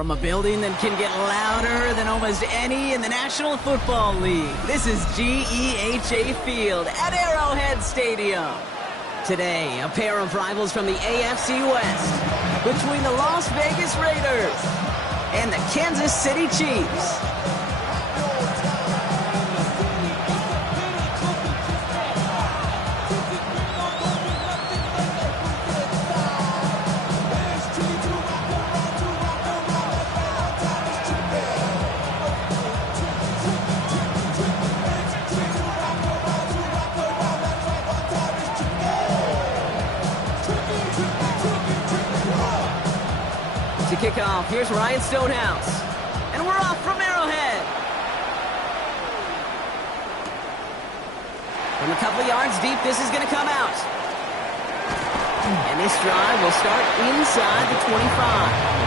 From a building that can get louder than almost any in the National Football League, this is GEHA Field at Arrowhead Stadium. Today, a pair of rivals from the AFC West between the Las Vegas Raiders and the Kansas City Chiefs. To kick off, here's Ryan Stonehouse. And we're off from Arrowhead. From a couple of yards deep, this is going to come out. And this drive will start inside the 25.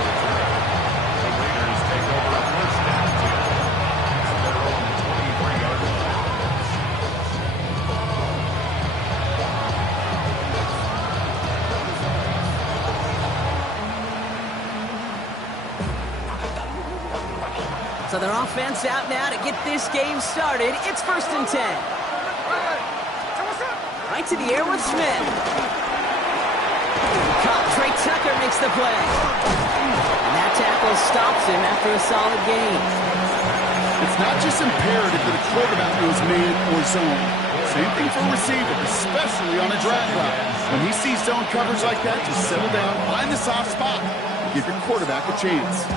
So their offense out now to get this game started. It's 1st and 10. Right to the air with Smith. Caught. Trey Tucker makes the play. And that tackle stops him after a solid gain. It's not just imperative that a quarterback knows man or zone. Same thing for a receiver, especially on a drag route. When he sees zone coverage like that, just settle down, find the soft spot, and give your quarterback a chance.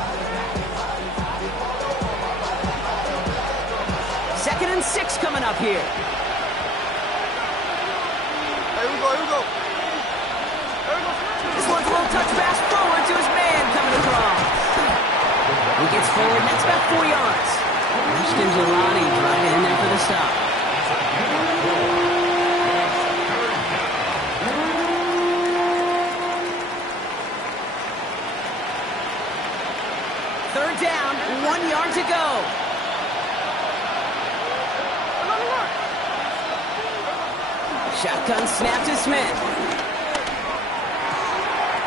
2nd and 6 coming up here. Here we go. This one's a little touch pass forward to his man coming across. He gets forward, and that's about 4 yards. Ashton Gelati driving in there for the stop. Third down, 1 yard to go. Shotgun snap to Smith.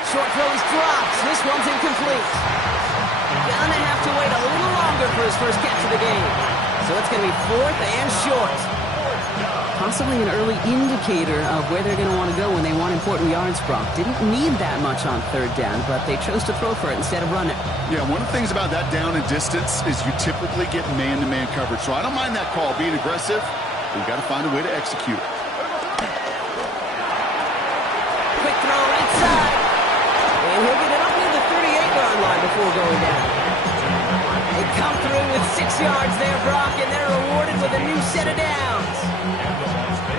Short throw is dropped. This one's incomplete. Gonna have to wait a little longer for his first catch of the game. So it's going to be 4th and short. Possibly an early indicator of where they're going to want to go when they want important yards, Brock. Didn't need that much on 3rd down, but they chose to throw for it instead of run it. Yeah, one of the things about that down and distance is you typically get man-to-man coverage. So I don't mind that call, being aggressive. But you got to find a way to execute. Quick throw right side. And he'll get it up near the 38-yard line before going down. They come through with 6 yards there, Brock, and they're rewarded with a new set of downs.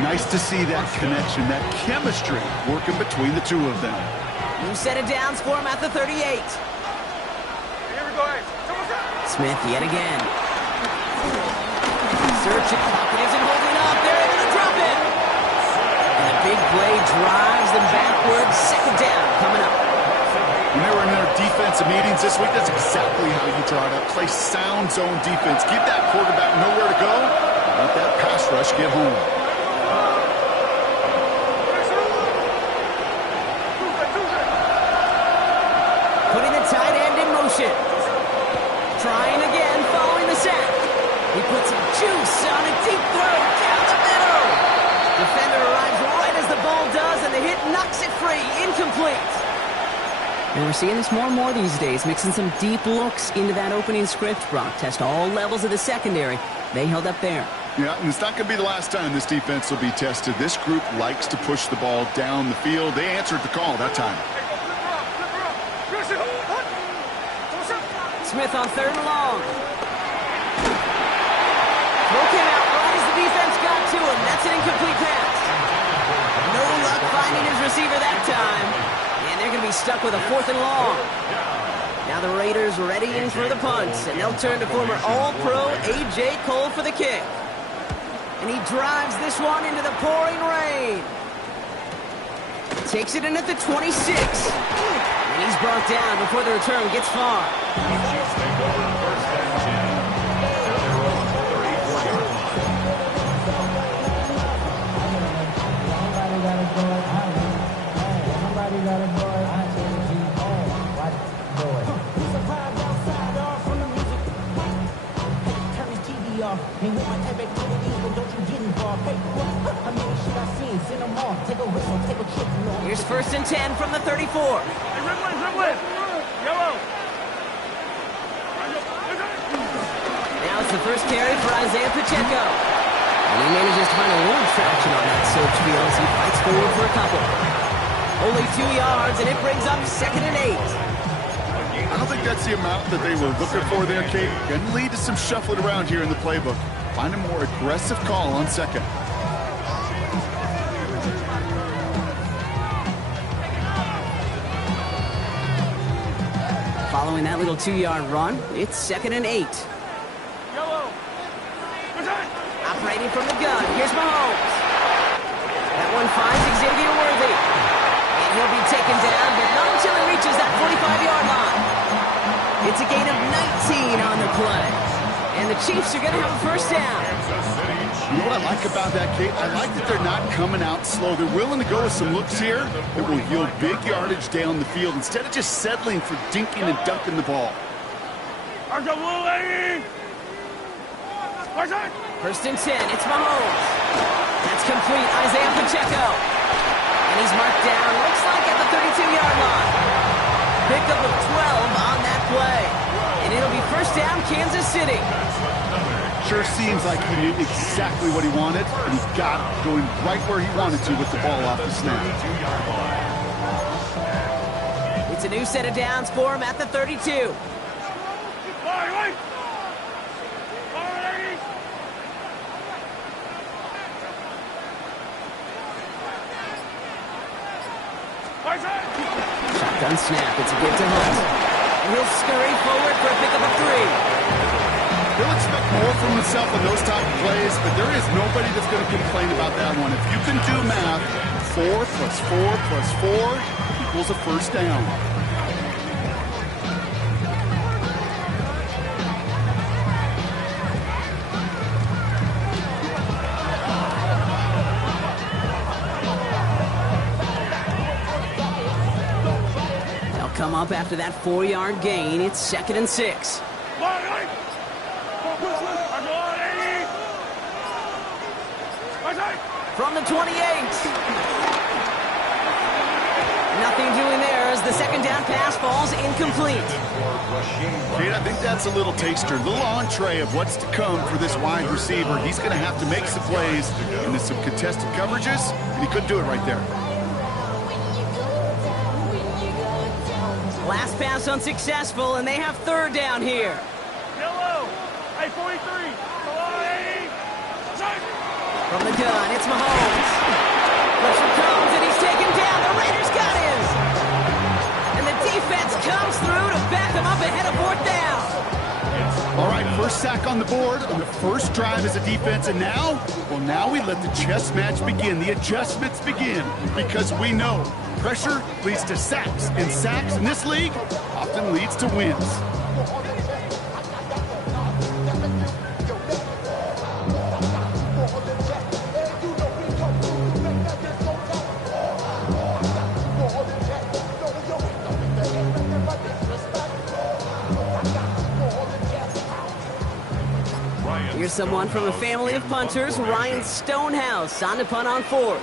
Nice to see that connection, that chemistry working between the two of them. New set of downs for him at the 38. Here we go, Smith yet again. Searching, pocket isn't holding up. They're able to drop it. And a big play drives them backwards. 2nd down coming up. When they were in their defensive meetings this week, that's exactly how you draw it up. Play sound zone defense. Give that quarterback nowhere to go. Let that pass rush get home. Putting the tight end in motion. Trying again, following the sack. He puts some juice on a deep throw down the middle. Defender arrives right as the ball does, and the hit knocks it free. Incomplete. And we're seeing this more and more these days, mixing some deep looks into that opening script, Brock. Test all levels of the secondary. They held up there. Yeah, and it's not going to be the last time this defense will be tested. This group likes to push the ball down the field. They answered the call that time. Smith on 3rd and long. Throw came out right as the defense got to him. That's an incomplete pass. No luck finding his receiver that time. And they're going to be stuck with a 4th and long. Now the Raiders readying for the punt, and they'll turn to former All-Pro A.J. Cole for the kick. And he drives this one into the pouring rain. Takes it in at the 26. And he's brought down before the return gets far. Here's 1st and 10 from the 34. Hey, red. Yellow. Now it's the first carry for Isaiah Pacheco. And he manages to find a little traction on that search field as he fights forward for a couple. Only 2 yards, and it brings up 2nd and 8. I don't think that's the amount that they were looking for there, Kate. Going to lead to some shuffling around here in the playbook. Find a more aggressive call on 2nd. Following that little 2-yard run, it's 2nd and 8. Yellow. Operating from the gun, here's Mahomes. That one finds Xavier Worthy. And he'll be taken down, but not until he reaches that 45-yard line. It's a gain of 19 on the play. And the Chiefs are going to have a 1st down. You know what I like about that, Kate? I like that they're not coming out slow. They're willing to go with some looks here that will yield big yardage down the field instead of just settling for dinking and dunking the ball. 1st and 10, it's Mahomes. That's complete, Isaiah Pacheco. And he's marked down, looks like at the 32-yard line. Pickup of 12 on that play. And it'll be 1st down, Kansas City. Sure seems like he knew exactly what he wanted, and he got it going right where he wanted to with the ball off the snap. It's a new set of downs for him at the 32. Shotgun snap, it's a give to Hunt. And he'll scurry forward for a pickup of 3. He'll expect more from himself in those type of plays, but there is nobody that's going to complain about that one. If you can do math, 4 plus 4 plus 4 equals a 1st down. They'll come up after that 4-yard gain. It's 2nd and 6. From the 28. Nothing doing there as the 2nd down pass falls incomplete. Kate, I think that's a little taster, a little entree of what's to come for this wide receiver. He's going to have to make some plays into some contested coverages, and he couldn't do it right there. Last pass unsuccessful, and they have 3rd down here. Yellow. Hey, 43. From the gun, it's Mahomes. Pressure comes, and he's taken down. The Raiders got him. And the defense comes through to back him up ahead of 4th down. All right, 1st sack on the board on the 1st drive as a defense, and now we let the chess match begin. The adjustments begin, because we know pressure leads to sacks, and sacks in this league often leads to wins. Here's someone from a family of punters, Ryan Stonehouse, on to punt on 4th.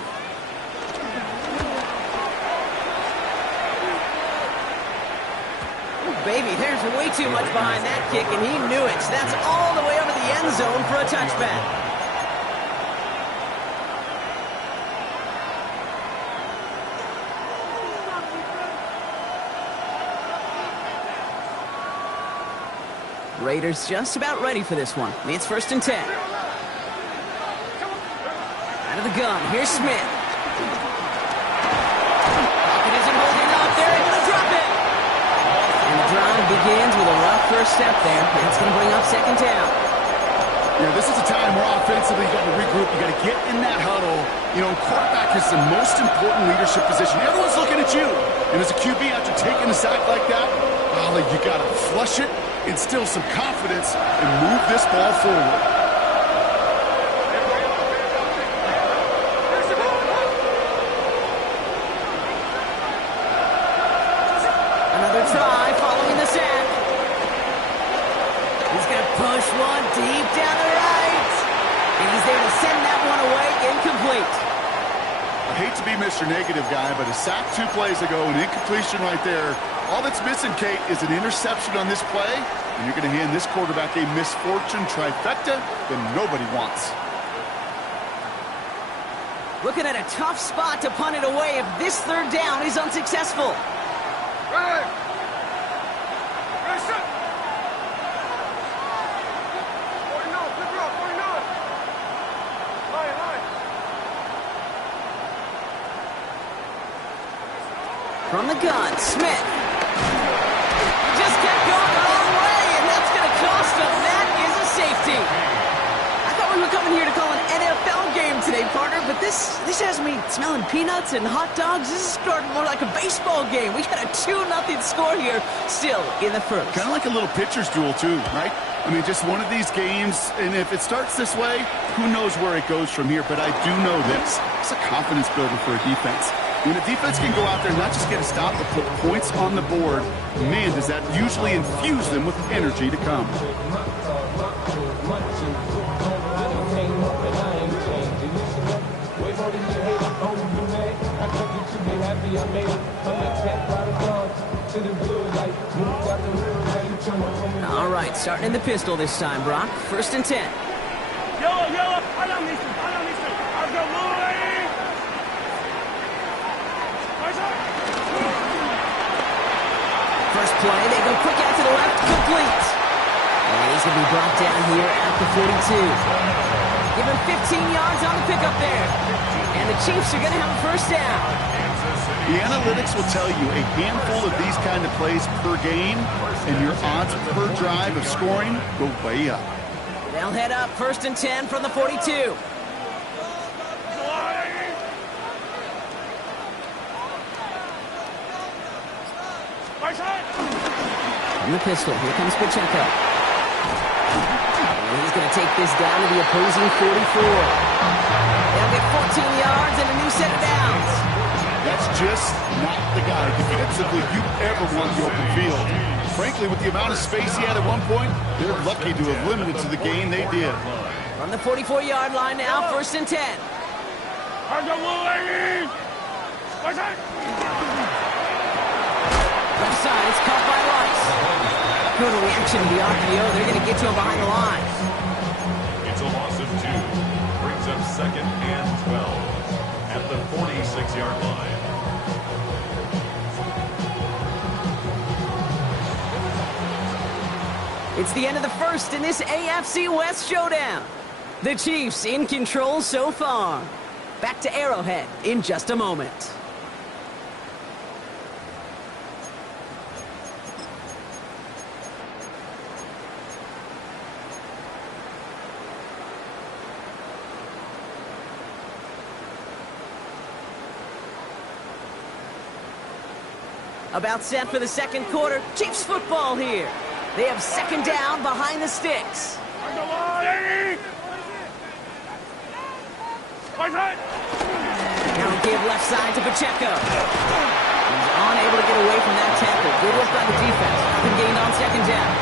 Baby, there's way too much behind that kick, and he knew it. So that's all the way over the end zone for a touchback. Raiders just about ready for this one. It's 1st and 10. Out of the gun, here's Smith. Pocket isn't holding up. They're able to drop it. And the drive begins with a rough 1st step there. That's going to bring up 2nd down. Yeah, this is a time where offensively you got to regroup. You got to get in that huddle. You know, quarterback is the most important leadership position. Everyone's looking at you. And as a QB, after taking a sack like that, you got to flush it, instill some confidence, and move this ball forward. Another try following the sack. He's going to push one deep down the right. hate to be Mr. Negative guy, but a sack 2 plays ago, an incompletion right there. All that's missing, Kate, is an interception on this play, and you're going to hand this quarterback a misfortune trifecta that nobody wants. Looking at a tough spot to punt it away if this third down is unsuccessful. Ready. Ready, set. 49, flip it up, 49. Line. From the gun, Smith. Just kept going the wrong way, and that's going to cost him. That is a safety. I thought we were coming here to call an NFL game today, partner, but this has me smelling peanuts and hot dogs. This is starting more like a baseball game. We got a 2-0 score here, still in the first. Kind of like a little pitcher's duel, too, right? I mean, just one of these games, and if it starts this way, who knows where it goes from here, but I do know this. It's a confidence builder for a defense. When a defense can go out there and not just get a stop, but put points on the board, man, does that usually infuse them with energy to come. All right, starting in the pistol this time, Brock. 1st and 10. Yellow. I don't need to. I'll go Louis. First play, they go quick out to the left, complete. And he's going to be brought down here at the 42. Give him 15 yards on the pickup there. And the Chiefs are going to have a first down. The analytics will tell you a handful of these kind of plays per game, and your odds per drive of scoring go way up. They'll head up 1st and 10 from the 42. From the pistol, here comes Pacheco. And he's going to take this down to the opposing 44. They'll get 14 yards and a new set of downs. That's just not the guy defensively you ever want the open field. Frankly, with the amount of space he had at one point, they're lucky to have limited to the gain they did. From the 44-yard line now, 1st and 10. Left side, it's caught by Rice. Good reaction to the RPO. They're going to get to him behind the line. It's a loss of 2. Brings up 2nd and 12 at the 46-yard line. It's the end of the first in this AFC West showdown. The Chiefs in control so far. Back to Arrowhead in just a moment. About set for the second quarter. Chiefs football here. They have 2nd down behind the sticks. Now give left side to Pacheco. He's unable to get away from that tackle. Good work by the defense. Nothing gained on 2nd down.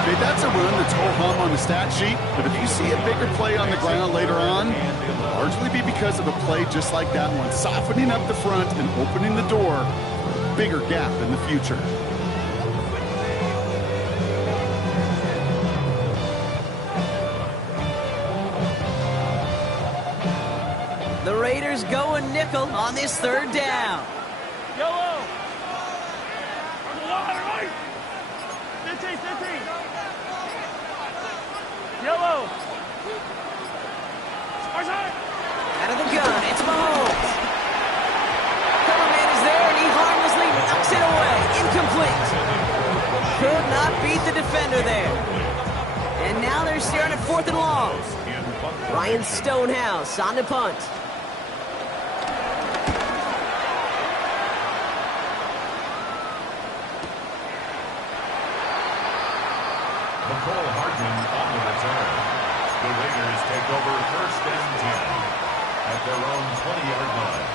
Okay, that's a run that's ho-hum on the stat sheet, but if you see a bigger play on the ground later on, it'll largely be because of a play just like that one, softening up the front and opening the door for a bigger gap in the future. The Raiders going nickel on this 3rd down. Yellow. On the line, right. 15. Yellow. Out of the gun, it's Mahomes. Cover man is there, and he harmlessly knocks it away. Incomplete. Could not beat the defender there. And now they're staring at 4th and long. Ryan Stonehouse on the punt. On the return. The Raiders take over 1st and 10 at their own 20-yard line.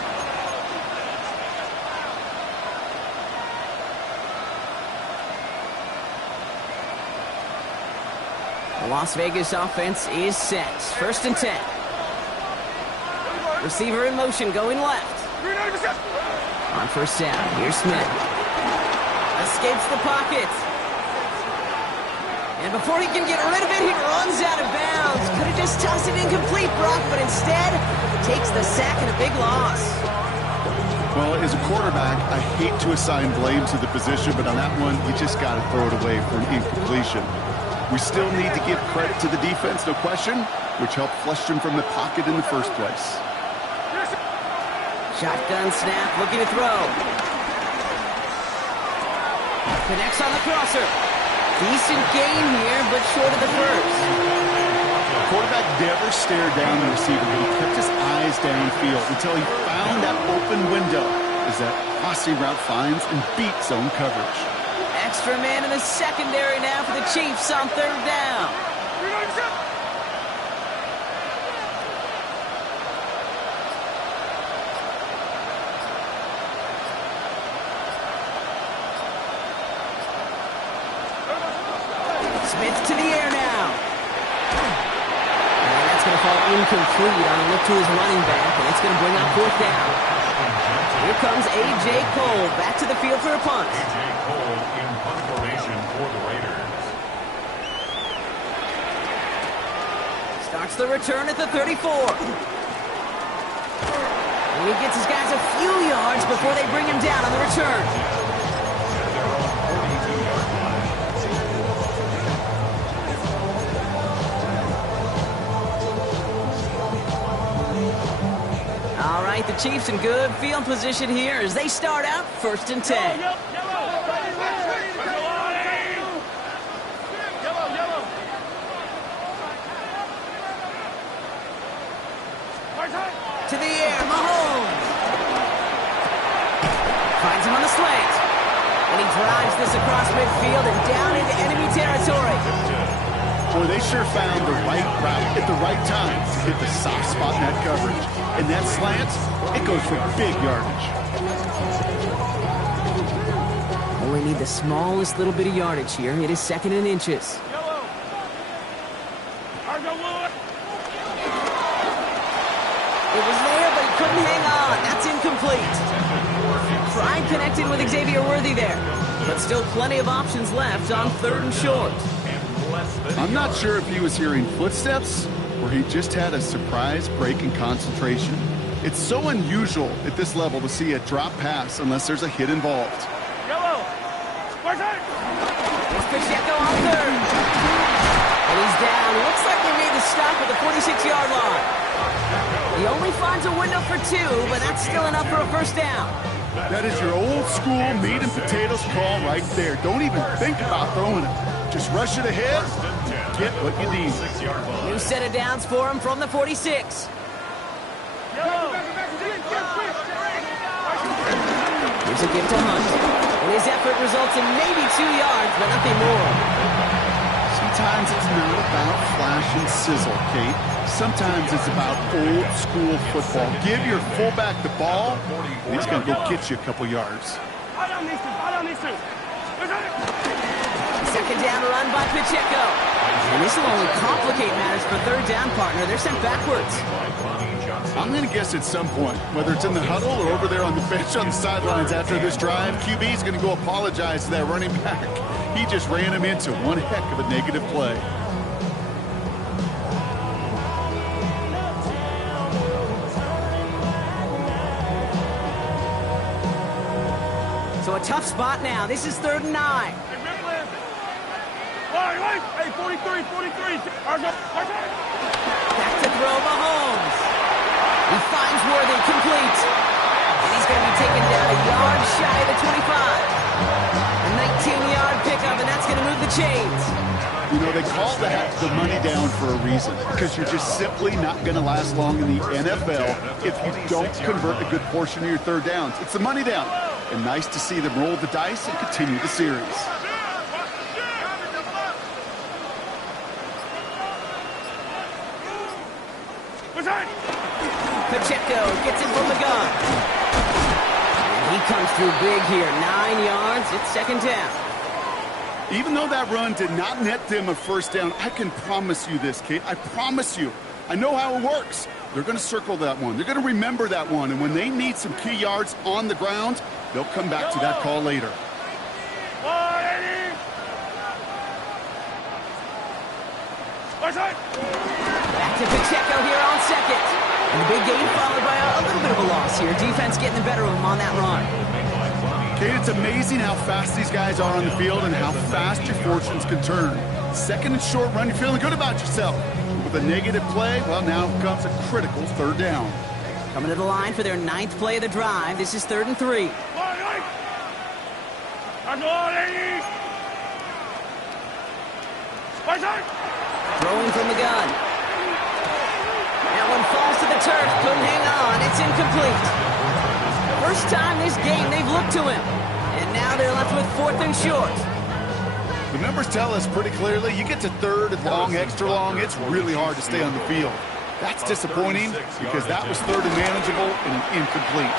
The Las Vegas offense is set. 1st and 10. Receiver in motion, going left. On first down, here's Smith. Escapes the pocket. And before he can get rid of it, he runs out of bounds. Could have just tossed it incomplete, Brock, but instead takes the sack and a big loss. Well, as a quarterback, I hate to assign blame to the position, but on that one, you just got to throw it away for an incompletion. We still need to give credit to the defense, no question, which helped flush him from the pocket in the first place. Shotgun snap, looking to throw. Connects on the crosser. Decent gain here, but short of the first. The quarterback never stared down the receiver, but he kept his eyes downfield until he found that open window as that posse route finds and beats zone coverage. Extra man in the secondary now for the Chiefs on third down. Smith to the air now. And that's going to fall incomplete on a look to his running back, and it's going to bring up fourth down. Here comes A.J. Cole back to the field for a punt. A.J. Cole in punt formation for the Raiders. Starts the return at the 34. And he gets his guys a few yards before they bring him down on the return. All right, the Chiefs in good field position here as they start out 1st and 10. To the air, Mahomes. Finds him on the slant. And he drives this across midfield and down into enemy territory. Boy, they sure found the right route at the right time to hit the soft spot in that coverage. And that slant, it goes for big yardage. Only need the smallest little bit of yardage here. It is 2nd and inches. It was there, but he couldn't hang on. That's incomplete. Tried connecting with Xavier Worthy there, but still plenty of options left on 3rd and short. I'm not sure if he was hearing footsteps or he just had a surprise break in concentration. It's so unusual at this level to see a drop pass unless there's a hit involved. It's Pacheco on 3rd. And he's down. Looks like they made the stop at the 46-yard line. He only finds a window for 2, but that's still enough for a first down. That is your old school meat and potatoes call right there. Don't even think about throwing it. Just rush it ahead, get what you need. New set of downs for him from the 46. Here's a give to Hunt. And his effort results in maybe 2 yards, but nothing more. Sometimes it's not about flash and sizzle, Kate. Sometimes it's about old school football. Give your fullback the ball, and he's going to go get you a couple yards. 2nd down run by Pacheco. And this will only complicate matters for 3rd down, partner. They're sent backwards. I'm going to guess at some point, whether it's in the huddle or over there on the bench on the sidelines after this drive, QB is going to go apologize to that running back. He just ran him into one heck of a negative play. So a tough spot now. This is 3rd and 9. Hey, 43. Back to throw Mahomes. He finds Worthy, complete. And he's going to be taken down a yard shy of the 25. A 19-yard pickup, and that's going to move the chains. You know, they call that the money down for a reason, because you're just simply not going to last long in the NFL if you don't convert a good portion of your 3rd downs. It's the money down. And nice to see them roll the dice and continue the series. Pacheco gets it from the gun. And he comes through big here. 9 yards. It's 2nd down. Even though that run did not net them a first down, I can promise you this, Kate. I promise you. I know how it works. They're going to circle that one. They're going to remember that one. And when they need some key yards on the ground, they'll come back to that call later. Back to Pacheco here on second. And the big gain followed by a little bit of a loss here. Defense getting the better of them on that run. Kate, it's amazing how fast these guys are on the field and how fast your fortunes can turn. Second and short run, you're feeling good about yourself. With a negative play, well, now comes a critical third down. Coming to the line for their 9th play of the drive. This is 3rd and 3. Throwing from the gun. That one falls to the turf. Couldn't hang on. It's incomplete. First time this game they've looked to him. And now they're left with 4th and short. The numbers tell us pretty clearly, you get to 3rd and long, extra long, it's really hard to stay on the field. That's disappointing because that was 3rd and manageable and an incomplete.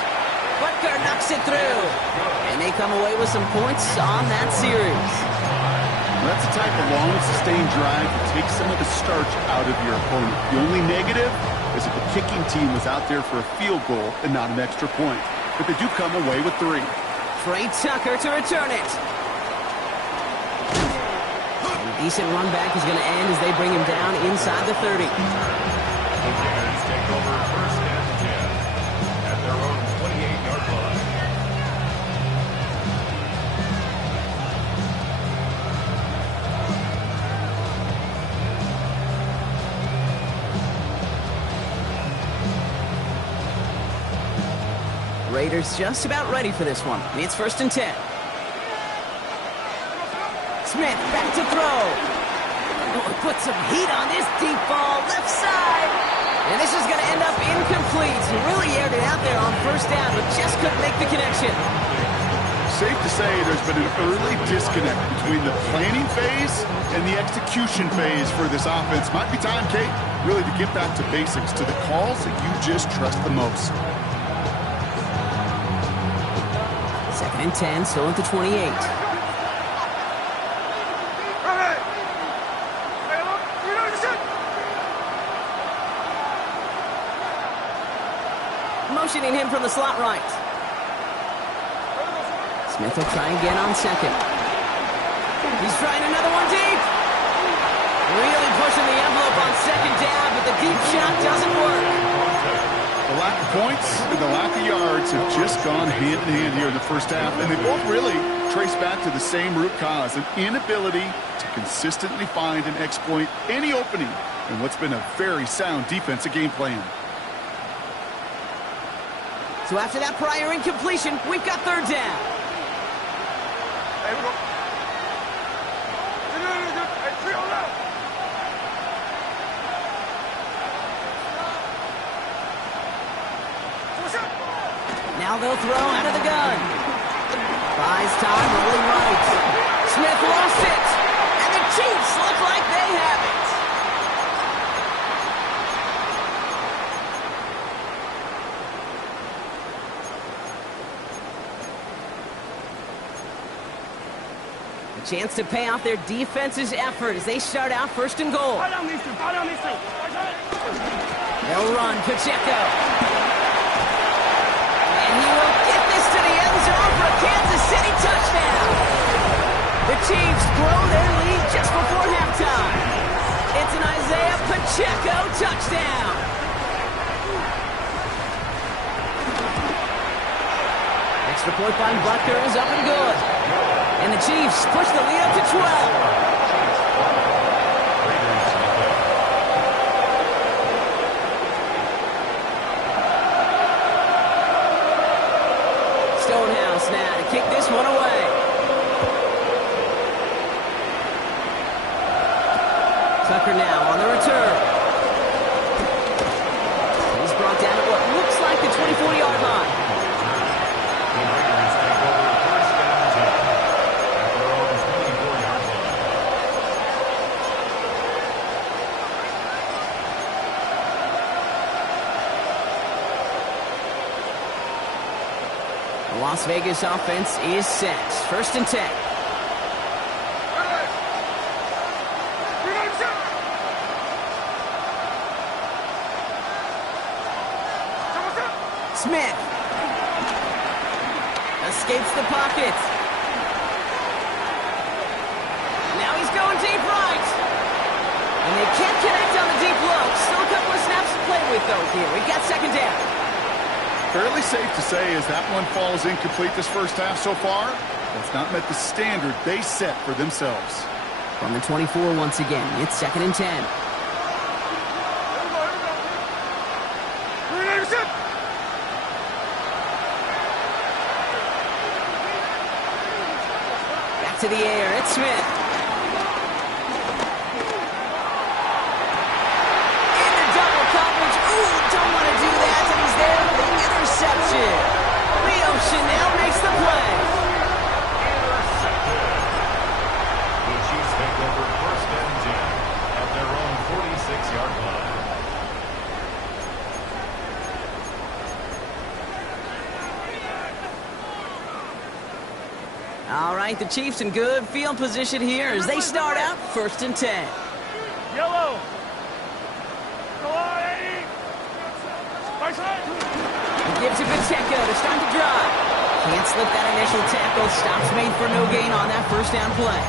Butker knocks it through. And they come away with some points on that series. That's the type of long, sustained drive that takes some of the starch out of your opponent. The only negative is if the kicking team was out there for a field goal and not an extra point. But they do come away with 3. Trey Tucker to return it. Decent run back is going to end as they bring him down inside the 30. The Gators take over 1st and 10 at their own 28-yard line. Raiders just about ready for this one. It's 1st and 10. Smith back to throw. Oh, put some heat on this deep ball, left side. And this is going to end up incomplete. He really aired it out there on 1st down, but just couldn't make the connection. Safe to say there's been an early disconnect between the planning phase and the execution phase for this offense. Might be time, Kate, really to get back to basics, to the calls that you just trust the most. 2nd and 10, still at the 28. Motioning him from the slot right. Smith will try again on 2nd. He's trying another one deep. Really pushing the envelope on 2nd down, but the deep shot doesn't work. The lack of points and the lack of yards have just gone hand in hand here in the 1st half, and they both really trace back to the same root cause, an inability to consistently find and exploit any opening in what's been a very sound defensive game plan. So after that prior incompletion, we've got 3rd down. Now they'll throw out of the gun. Buys time, rolling right. Smith lost it. And the Chiefs look like they have it. A chance to pay off their defense's effort as they start out 1st and goal. They'll run, Pacheco. And he will get this to the end zone for a Kansas City touchdown. The Chiefs grow their lead just before halftime. It's an Isaiah Pacheco touchdown. Extra point by Butker is up and good. And the Chiefs push the lead up to 12. Stonehouse now to kick this one away. Tucker now on the return. He's brought down at what looks like the 24-yard line. The Raiders take over 1st and 10 at their own 24-yard line. The Las Vegas offense is set. 1st and 10. Smith escapes the pocket. Now he's going deep right. And they can't connect on the deep low. Still a couple of snaps to play with, though, here. We've got second down. Fairly safe to say as that one falls incomplete this first half so far, that's not met the standard they set for themselves. From the 24 once again, it's 2nd and 10. Back to the air, it's Smith. Into double coverage. Ooh, don't want to do that, and he's there for the interception. Leo Chanel makes the play. Intercepted. The Chiefs take over 1st and 10 at their own 46-yard line. All right, the Chiefs in good field position here as they start out 1st and 10. Yellow. Go on, Eddie. He gives it Pacheco to start the drive. Can't slip that initial tackle. Stops made for no gain on that 1st down play.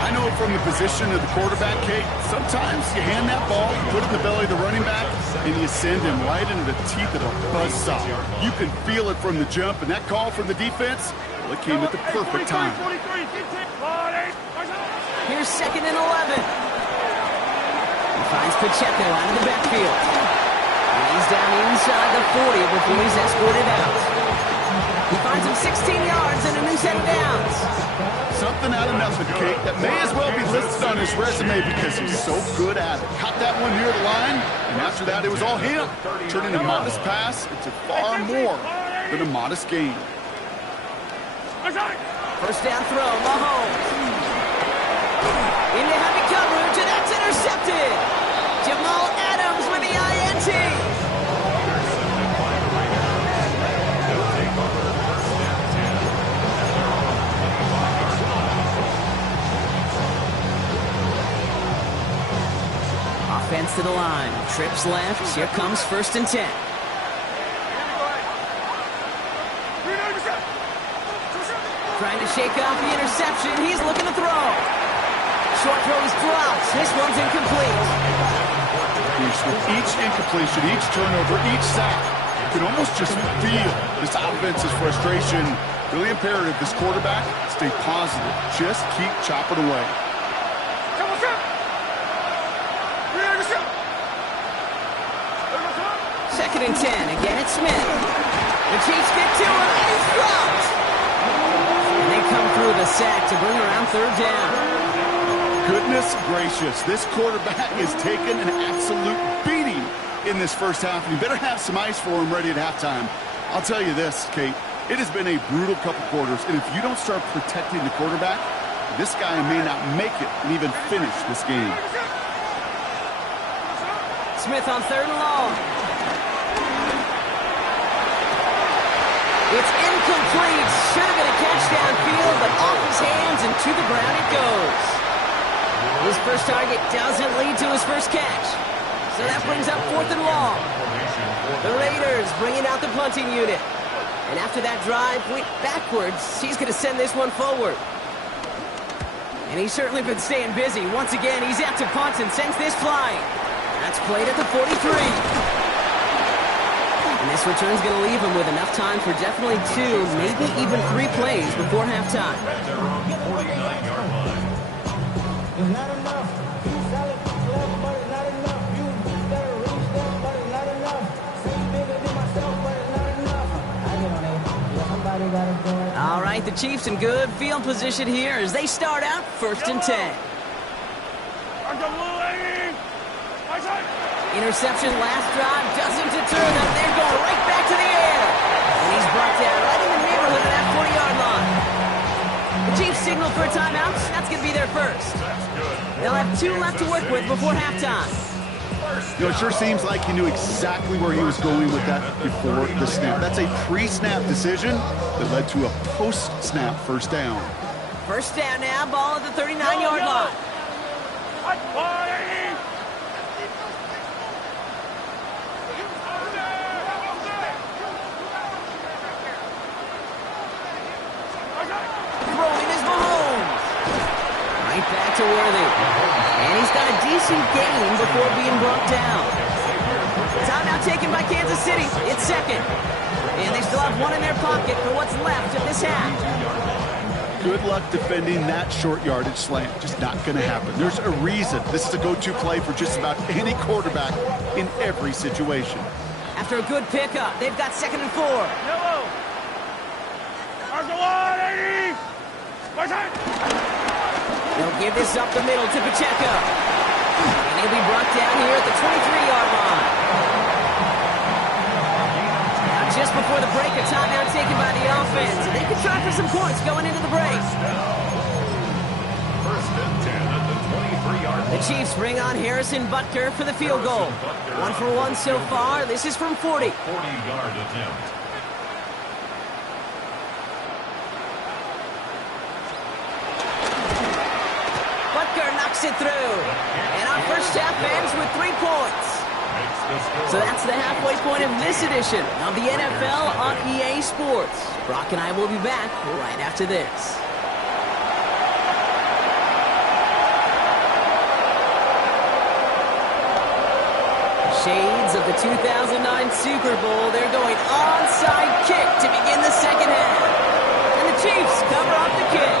I know from the position of the quarterback, Kate, sometimes you hand that ball, put it in the belly of the running back, and you send him right into the teeth of a buzzsaw. You can feel it from the jump, and that call from the defense, well, it came at the perfect time. Here's 2nd and 11. He finds Pacheco out of the backfield. And he's down inside the 40 before he's escorted out. He finds him 16 yards and a new set of downs. Something out of nothing, Kate, that may as well be listed on his resume because he's so good at it. Caught that one near the line, and after that it was all him. Turning a modest pass into far more than a modest gain. 1st down throw, Mahomes. Into heavy coverage, and that's intercepted. Jamal Adams with the INT. Offense to the line. Trips left. Here comes 1st and 10. Trying to shake off the interception. He's looking to throw. Short throw is dropped. This one's incomplete. With each incompletion, each turnover, each sack, you can almost just feel this offense's frustration. Really imperative this quarterback stay positive. Just keep chopping away. 2nd and 10. Again, it's Smith. The Chiefs get to him, and he's dropped. And they come through the sack to bring around 3rd down. Goodness gracious, this quarterback is taking an absolute beating in this first half. And you better have some ice for him ready at halftime. I'll tell you this, Kate, it has been a brutal couple quarters. And if you don't start protecting the quarterback, this guy may not make it and even finish this game. Smith on 3rd and long. It's incomplete. Should have been a catch downfield, but off his hands and to the ground it goes. His first target doesn't lead to his first catch. So that brings up 4th and long. The Raiders bringing out the punting unit. And after that drive went backwards, he's going to send this one forward. And he's certainly been staying busy. Once again, he's out to punt and sends this flying. That's played at the 43. And this return's going to leave him with enough time for definitely 2, maybe even 3 plays before halftime. At their own 49-yard line. It's not enough. You sell it, but it's not enough. You better reach them, but it's not enough. Say bigger than myself, but it's not enough. I get on it. Yeah, somebody gotta do it. All right, the Chiefs in good field position here as they start out 1st and 10. Interception last drive doesn't deter them. They're going right back to the air. And he's brought down right in the neighborhood of that 40-yard line. The Chiefs signal for a timeout. That's going to be their first. They'll have 2 left to work with before halftime. You know, it sure seems like he knew exactly where he was going with that before the snap. That's a pre-snap decision that led to a post-snap 1st down. 1st down now, ball at the 39-yard line. to Worthy. And he's got a decent gain before being brought down. Timeout taken by Kansas City. It's second. And they still have one in their pocket for what's left of this half. Good luck defending that short yardage slant. Just not going to happen. There's a reason this is a go-to play for just about any quarterback in every situation. After a good pickup, they've got 2nd and 4. Yellow. There's the one, 80. Right side. They'll give this up the middle to Pacheco. And he'll be brought down here at the 23-yard line. Now just before the break, a timeout taken by the offense. They could try for some points going into the break. First and 10 at the 23-yard line. The Chiefs bring on Harrison Butker for the field goal. 1 for 1 so far. This is from 40. 40-yard attempt. Butker knocks it through. And our first half ends with 3 points. So that's the halfway point of this edition of the NFL on EA Sports. Brock and I will be back right after this. Shades of the 2009 Super Bowl. They're going onside kick to begin the second half. And the Chiefs cover up the kick.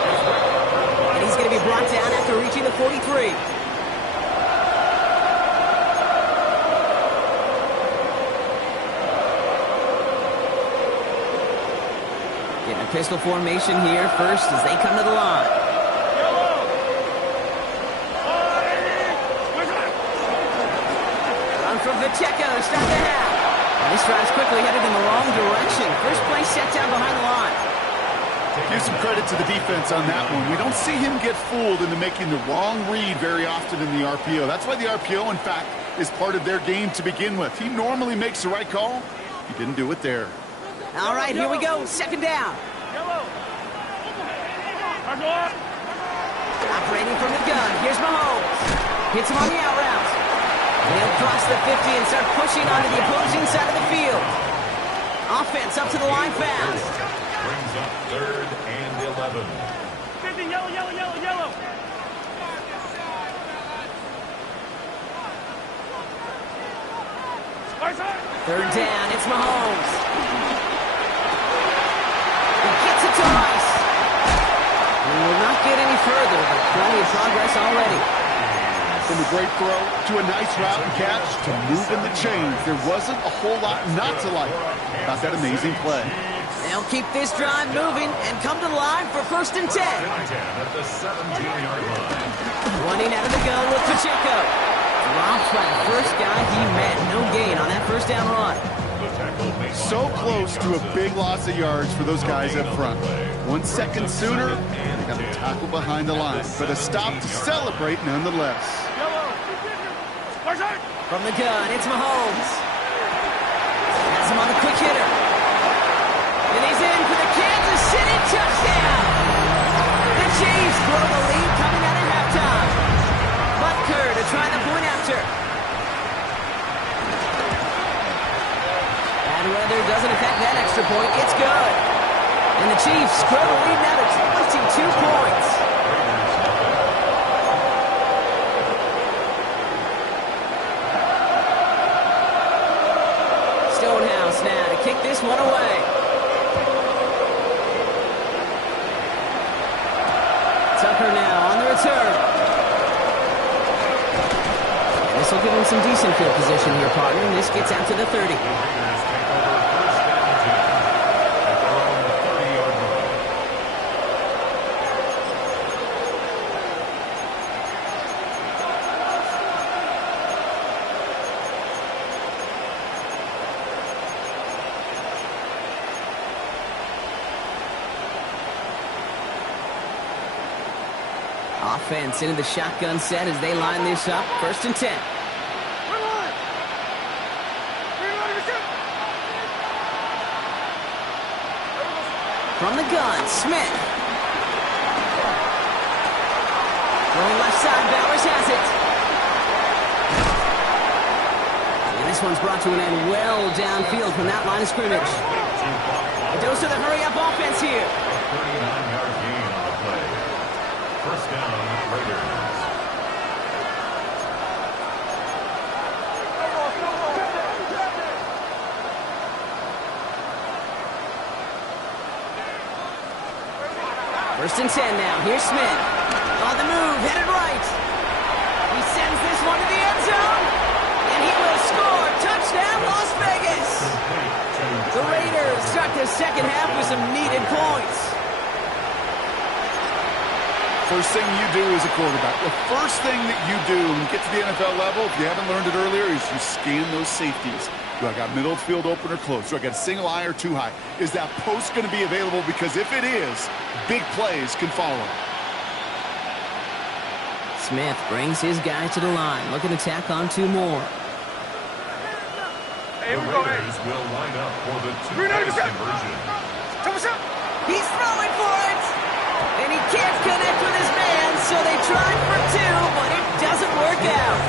And he's going to be brought down after reaching the 43. Getting a pistol formation here first as they come to the line. From Pacheco to start the half. And this drive's quickly headed in the wrong direction. First play set down behind the line. Give some credit to the defense on that one. We don't see him get fooled into making the wrong read very often in the RPO. That's why the RPO, in fact, is part of their game to begin with. He normally makes the right call. He didn't do it there. All right, here we go. Second down. Operating from the gun. Here's Mahomes. Hits him on the out route. He'll cross the 50 and start pushing onto the opposing side of the field. Offense up to the line fast. Brings up 3rd and 11. 50, yellow, yellow, yellow, yellow. Right side. 3rd down, it's Mahomes. He gets it to Rice. He will not get any further, but plenty of progress already. From a great throw to a nice route and catch to moving the chains. There wasn't a whole lot not to like about that amazing play. They'll keep this drive moving and come to the line for 1st and 10. At the 17-yard line. Running out of the gun with Pacheco. Drops by the first guy he met. No gain on that first down run. So close to a big loss of yards for those guys up front. 1 second sooner, they got a tackle behind the line. But a stop to celebrate nonetheless. From the gun, it's Mahomes. Has him on a quick hitter. And he's in for the Kansas City touchdown. The Chiefs grow the lead coming out of halftime. Butker to try the point after. Bad weather doesn't affect that extra point. It's good. And the Chiefs grow the lead now to 22 points. Stonehouse now to kick this one away. Tucker now on the return. This will give him some decent field position here, partner. And this gets out to the 30. Offense into the shotgun set as they line this up. 1st and 10. From the gun, Smith. Going left side, Bowers has it. And this one's brought to an end well downfield from that line of scrimmage. A dose of the hurry-up offense here. 39-yard gain on the play. First down, Raiders. First and 10 now. Here's Smith. On the move, headed right. He sends this one to the end zone. And he will score. Touchdown, Las Vegas. The Raiders start their second half with some needed points. First thing you do as a quarterback, the first thing that you do when you get to the NFL level, if you haven't learned it earlier, is you scan those safeties. Do I got middle of the field open or close? Do I got a single high or two high? Is that post going to be available? Because if it is, big plays can follow. Smith brings his guy to the line, looking to tack on two more. The Raiders will line up for the two-point conversion. He's throwing for it! And he can't connect with his man, so they tried for two, but it doesn't work out.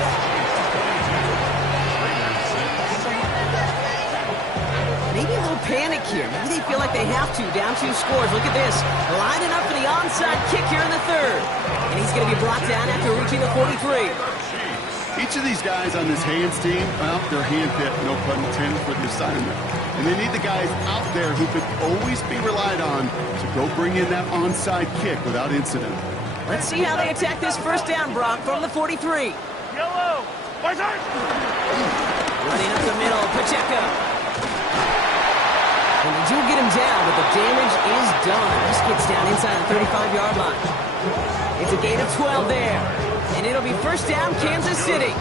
Maybe a little panic here. Maybe they feel like they have to. Down 2 scores. Look at this. Lining up for the onside kick here in the third. And he's going to be brought down after reaching the 43. Each of these guys on this hands team, well, they're hand-picked, no pun intended, for the assignment. And they need the guys out there who could always be relied on to go bring in that onside kick without incident. Let's see how they attack this first down, Brock, from the 43. Yellow. Right side. Running up the middle, Pacheco. And they do get him down, but the damage is done. This gets down inside the 35-yard line. It's a gain of 12 there. And it'll be first down, Kansas City.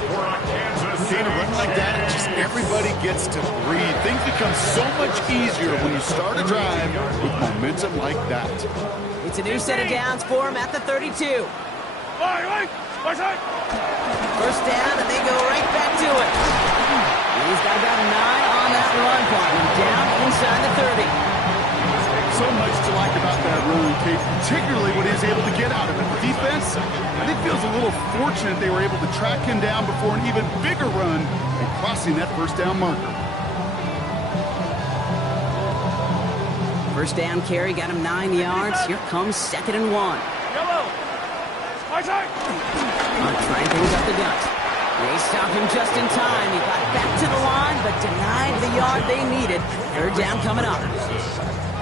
Gator, run like that, just everybody gets to breathe. Things become so much easier when you start a drive with momentum like that. It's a new set of downs for him at the 32. Right side. First down, and they go right back to it. He's got about 9 on that run, partner. Down inside the 30. So much to like about that run, Kate, particularly when he was able to get out of it. The defense, I think, feels a little fortunate they were able to track him down before an even bigger run and crossing that first down marker. First down carry got him 9 yards. Here comes 2nd and 1. Yellow. Right side. Trying things up the gut. They stopped him just in time. He got back to the line, but denied the yard they needed. Third down coming up.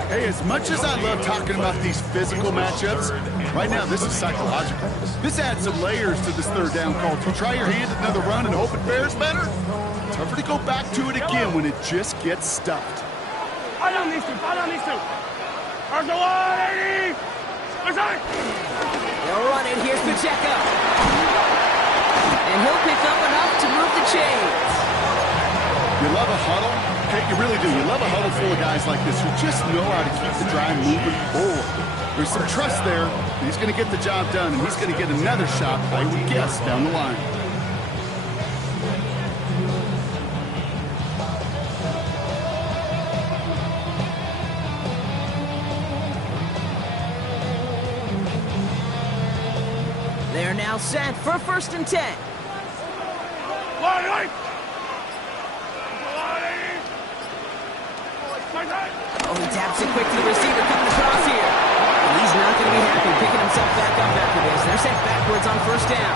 Hey, as much as I love talking about these physical matchups, right now this is psychological. This adds some layers to this third down call. To try your hand at another run and hope it fares better, tougher to go back to it again when it just gets stuffed. Fall on these two. There's the one, 80. Right side. They'll run it. Here's Pacheco. And he'll pick up enough to move the chains. You love a huddle? Okay, you really do. You love a huddle full of guys like this who just know how to keep the drive moving forward. There's some trust there. He's going to get the job done, and he's going to get another shot, I would guess, down the line. They're now set for first and 10. Right. Oh, he taps it quick to the receiver coming across here. And he's not going to be happy picking himself back up after this. They're sent backwards on first down.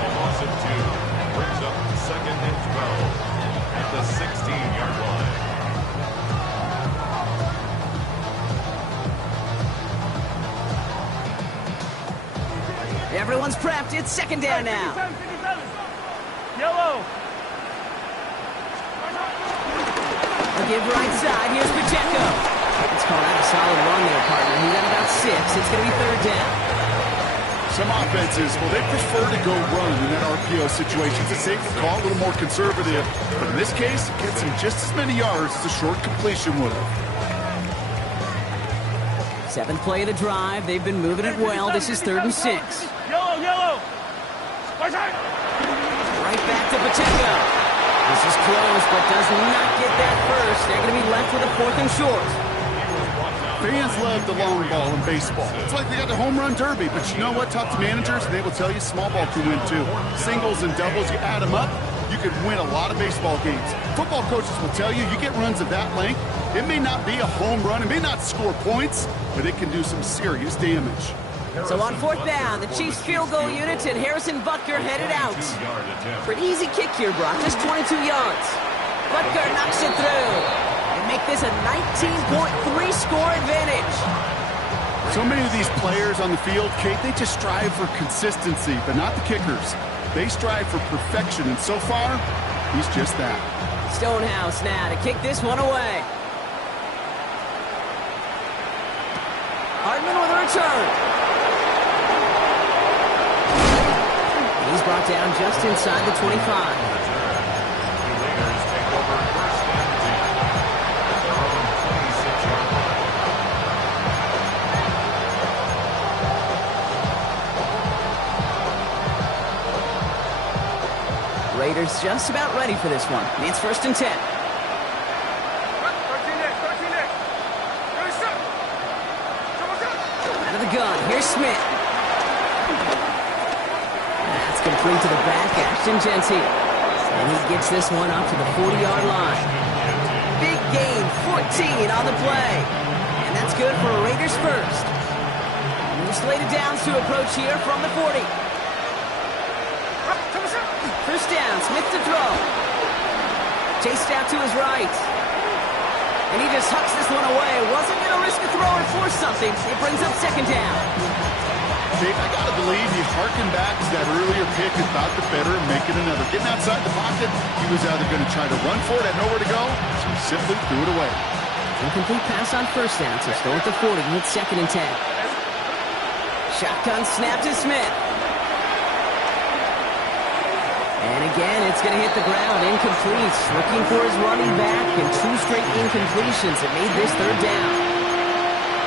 A loss of 2 brings up 2nd and 12 at the 16-yard line. Everyone's prepped. It's 2nd down now. 57. Yellow. Give right side. Here's Pacheco. It's called out a solid run there, partner. He got about 6. It's going to be third down. Some offenses, well, they prefer to go run in that RPO situation. It's a safer call, a little more conservative. But in this case, it gets him just as many yards as a short completion would have. 7th play of the drive. They've been moving it well. This is 3rd and 6. Yellow. Right side. Right back to Pacheco. This is close, but does not get that first. They're going to be left with a 4th and short. Fans love the long ball in baseball. It's like they got the home run derby, but you know what? Talk to managers, and they will tell you small ball can win too. Singles and doubles, you add them up, you can win a lot of baseball games. Football coaches will tell you, you get runs of that length, it may not be a home run, it may not score points, but it can do some serious damage. So on 4th down, the Chiefs field goal unit and Harrison Butker headed out. Pretty easy kick here, Brock, just 22 yards. Butker knocks it through. And make this a 19.3 score advantage. So many of these players on the field, Kate, they just strive for consistency, but not the kickers. They strive for perfection, and so far, he's just that. Stonehouse now to kick this one away. Hartman with a return. He's brought down just inside the 25. Raiders just about ready for this one. It's 1st and 10. Out of the gun, here's Smith. That's complete to the back, Ashton Genty. And he gets this one up to the 40-yard line. Big gain, 14 on the play. And that's good for a Raiders first. And just slated downs to approach here from the 40. First down, Smith to throw. Chased out to his right. And he just hucks this one away. Wasn't going to risk a throw and force something. It brings up 2nd down. Dave, I got to believe he harkened back to that earlier pick and thought the better of making another. Getting outside the pocket, he was either going to try to run for it, had nowhere to go, so he simply threw it away. Incomplete pass on 1st down, so still at the 40 with 2nd and 10. Shotgun snap to Smith. And again, it's going to hit the ground, incomplete. Looking for his running back, and 2 straight incompletions that made this 3rd down.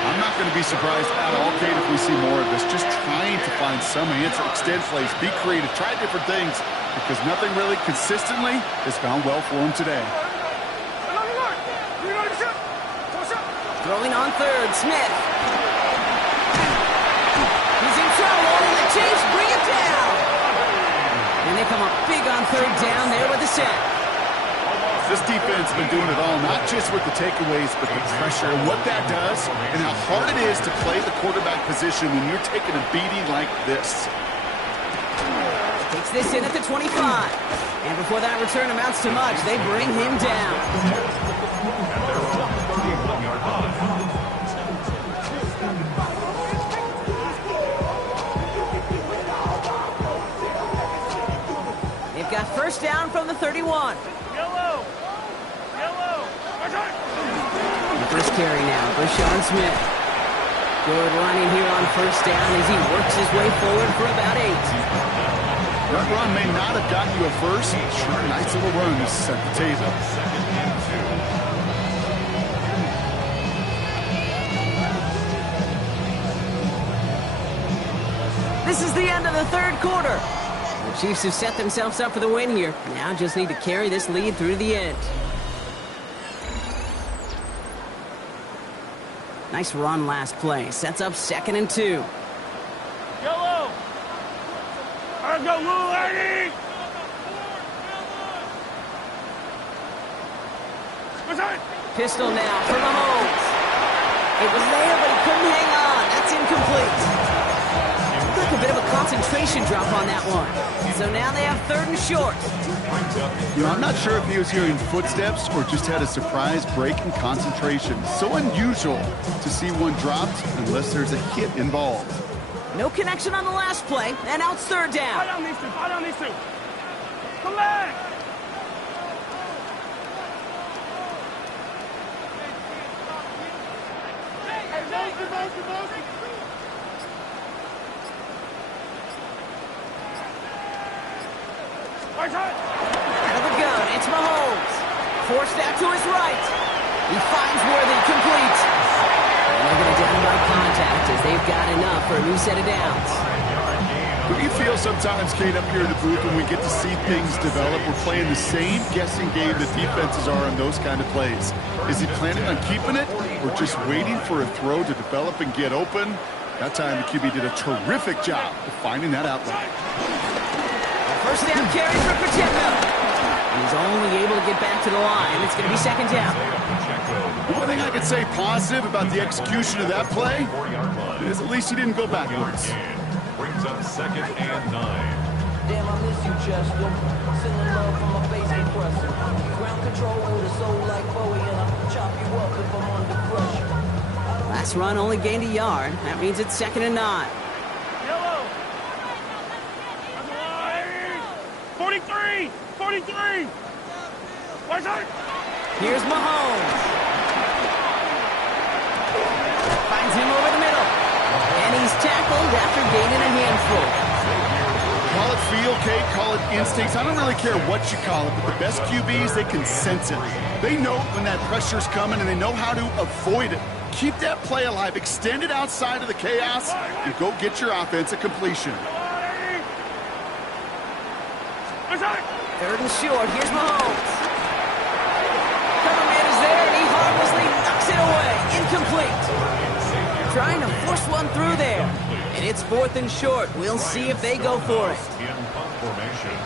I'm not going to be surprised at all, Kate, if we see more of this. Just trying to find some answer, extend plays, be creative, try different things, because nothing really consistently has gone well for him today. Throwing on 3rd, Smith. He's in trouble, and the Chiefs bring it down. And they come up big on 3rd down there with the sack. This defense has been doing it all, not just with the takeaways, but the pressure and what that does and how hard it is to play the quarterback position when you're taking a beating like this. Takes this in at the 25. And before that return amounts to much, they bring him down. They've got 1st down from the 31. The first carry now for Sean Smith. Good running here on 1st down as he works his way forward for about 8. That run may not have gotten you a first. Sure, nice little run to set the table. 2nd and 2. This is the end of the 3rd quarter. The Chiefs have set themselves up for the win here. Now just need to carry this lead through to the end. Nice run last play. Sets up 2nd and 2. Yellow! Let's go, Lou, lady! Pistol now for Mahomes. It was there, but he couldn't hang on. That's incomplete. Look, a bit of a concentration drop on that one. So now they have 3rd and short. You know, I'm not sure if he was hearing footsteps or just had a surprise break in concentration. So unusual to see one dropped unless there's a hit involved. No connection on the last play, and now it's 3rd down. Fight on these two. Come back! Out of the gun, it's Mahomes. Forced out to his right. He finds Worthy, complete. And they're going to down by contact as they've got enough for a new set of downs. We feel sometimes, Kate, up here in the booth when we get to see things develop, we're playing the same guessing game that defenses are on those kind of plays. Is he planning on keeping it or just waiting for a throw to develop and get open? That time the QB did a terrific job of finding that outlet. First down carry for Pacheco. He's only able to get back to the line. It's going to be 2nd down. One thing I could say positive about the execution of that play is at least he didn't go backwards. Brings up 2nd and 9. Damn, I miss you, Chester. Sending love from my face compressor. Ground control with a soul like Bowie, and I chop Last run only gained a yard. That means it's 2nd and 9. Yellow. 43. 43. Where's it? Here's Mahomes. Finds him over the middle. And he's tackled after gaining a handful. Call it feel, Kate, call it instincts. I don't really care what you call it, but the best QBs, they can sense it. They know when that pressure's coming, and they know how to avoid it. Keep that play alive. Extend it outside of the chaos, and go get your offense a completion. 3rd and short. Here's Mahomes. Coverman is there, and he harmlessly knocks it away. Incomplete. Trying to force one through there. And it's 4th and short. We'll see if they go for it. In punt formation.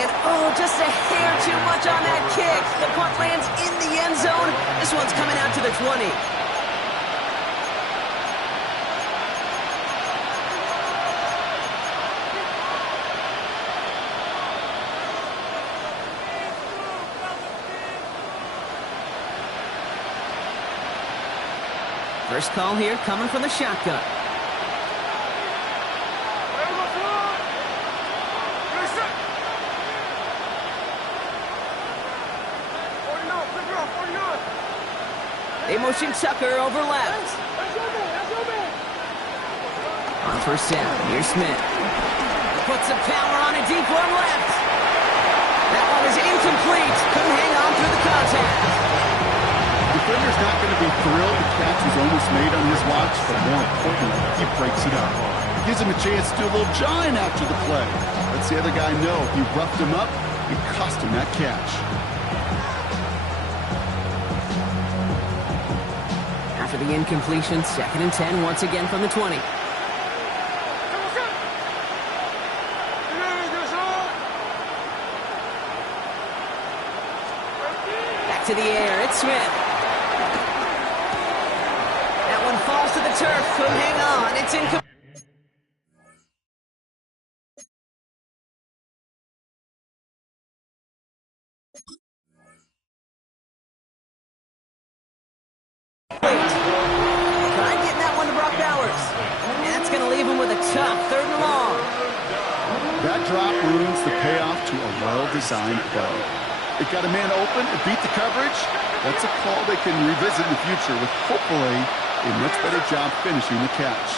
And oh, just a hair too much on that kick. The punt lands in the end zone. This one's coming out to the 20. First call here coming from the shotgun. They motion Tucker over left. On first down, here's Smith. Puts the power on a deep one left. That one is incomplete. Couldn't hang on through the contact. Defender's not going to be thrilled the catch was almost made on his watch, but more importantly, he breaks it up. He gives him a chance to do a little jawing after the play. Lets the other guy know he roughed him up and cost him that catch. After the incompletion, 2nd and 10 once again from the 20. Back to the air, it's Smith. That one falls to the turf, couldn't hang on, it's incomplete. Trying getting that one to Brock Bowers. And that's going to leave him with a tough 3rd and long. That drop ruins the payoff to a well-designed play. It got a man open, it beat the coverage. That's a call they can revisit in the future with hopefully a much better job finishing the catch.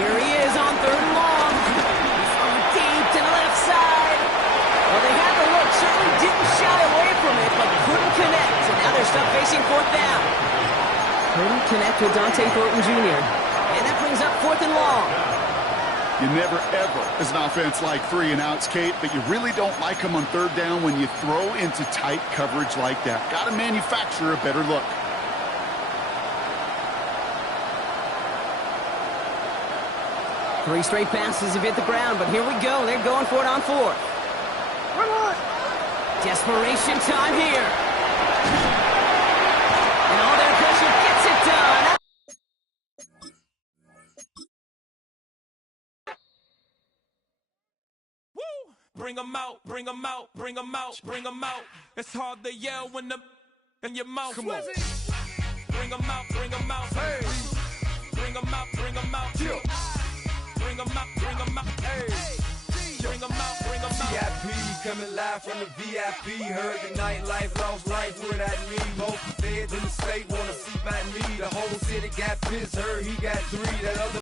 Here he is on 3rd and long. He's going deep to the left side. Well, they had the look, certainly didn't shy away from it, but couldn't connect. And now they're stuck facing 4th down. Couldn't connect with Dante Thornton Jr. And that brings up 4th and long. You never, ever, as an offense, like 3 and outs, Kate, but you really don't like them on 3rd down when you throw into tight coverage like that. Got to manufacture a better look. Three straight passes have hit the ground, but here we go. They're going for it on 4th. Desperation time here. And all their pressure gets it done. Bring 'em out, bring 'em out, bring 'em out, bring 'em out. It's hard to yell when the in your mouth. Come on. Bring 'em out, bring 'em out. Hey. Bring 'em out, bring 'em out. Yeah. Bring 'em out, bring 'em out. Hey. Bring 'em out, bring 'em out. VIP coming live from the VIP. Heard the nightlife, lost life without me. Most feds in the state wanna see by me. The whole city got pissed. Heard he got 3. That other